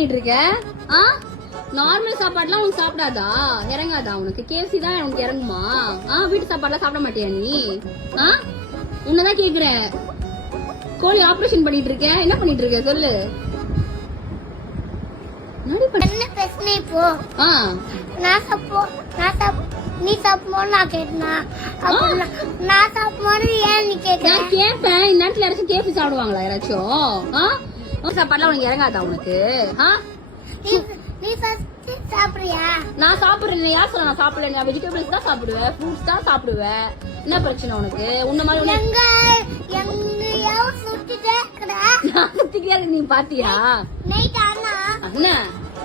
பண்ணிட்டு இருக்க? நார்மல் சாப்பாடுலாம் உனக்கு சாப்பிடாதா? இறங்காதா உனக்கு? கேஎஃப்சி தான் உனக்கு இறங்குமா? வீட்டு சாப்பாடுலாம் சாப்பிட மாட்டியா நீ? உன்னதான் கேக்குறேன். கோழி ஆபரேஷன் பண்ணிட்டு இருக்க, என்ன பண்ணிட்டு இருக்க சொல்லு. என்ன பிரச்சனை இப்போ? நீ சாப்பிடுமோன்னு நான் கேட்டேனா? நான் சாப்பிடுமோன்னு ஏன் நீ கேட்க? நான் கேட்பேன். இந்த நேரத்துல யாராச்சும் கேஎஃப்சி சாப்பிடுவாங்களா யாராச்சும்? சாப்பாடுலாம் உனக்கு இறங்காதா உனக்கு? நீ ஃபர்ஸ்ட் சாப்பிடுறியா? நான் சாப்பிடுறேன். யார் சொல்ல நான் சாப்பிடல? வெஜிடபிள்ஸ் தான் சாப்பிடுவேன், ஃப்ரூட்ஸ் தான் சாப்பிடுவேன். என்ன பிரச்சனை உனக்கு? உன்ன மாதிரி சுத்திக்கிட்டே இருக்கு. நீ பாத்தியா? என்ன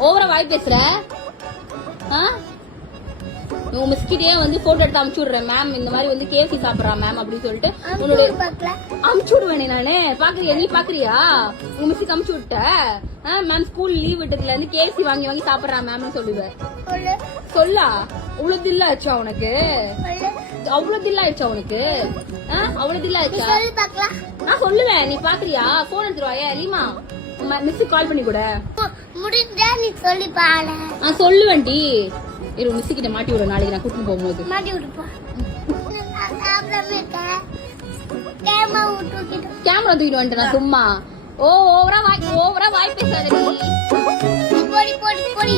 ஓவரா வாய் பேசுற? உங்க மிஸ்கிட்டே வந்து போட்டோ எடுத்து அமுச்சு விடுறேன். மேம் இந்த மாதிரி வந்து கேஎஃப்சி சாப்பிடுறா மேம் அப்படின்னு சொல்லிட்டு உன்னோட அமுச்சு விடுவேனே நானு. பாக்குறியா? நீ பாக்குறியா? உங்க மிஸ்ஸுக்கு அமுச்சு விட்ட. மேம் ஸ்கூல் லீவ் விட்டதுல இருந்து கேஎஃப்சி வாங்கி வாங்கி சாப்பிடுறா மேம்னு சொல்லுவேன். சொல்லா? அவ்வளவு தில்லா ஆச்சா உனக்கு? அவ்வளவு தில்லா ஆயிடுச்சா உனக்கு? அவ்வளவு தில்லா ஆயிடுச்சா? நான் சொல்லுவேன். நீ பாக்குறியா? போன் எடுத்துருவாயா லீமா? மிஸ் கால் பண்ணி கூட முடிஞ்சா நீ சொல்லி பாரு. நான் சொல்லுவேன்டி. இரு மிஸ் கிட்ட மாட்டி விடு. நாளைக்கு நான் கூட்டிட்டு போகும்போது மாட்டி விடுப்பா. கேமரா தூக்கிட்டு வந்துட்டேன் நான் சும்மா. ஓவரா வாய் பேசாத நீ. போடி போடி போடி.